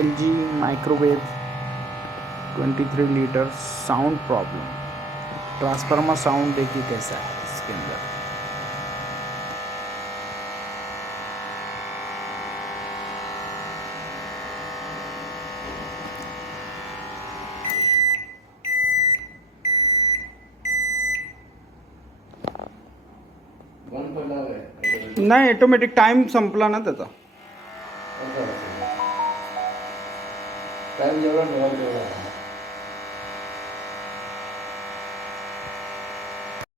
LG microwave 23 litre sound problem. Transformer sound देखिए कैसा है इसके अंदर। नाही, ऑटोमॅटिक टाइम संपला ना त्याचा। टाइम जेवढा ठेवायला तेवढा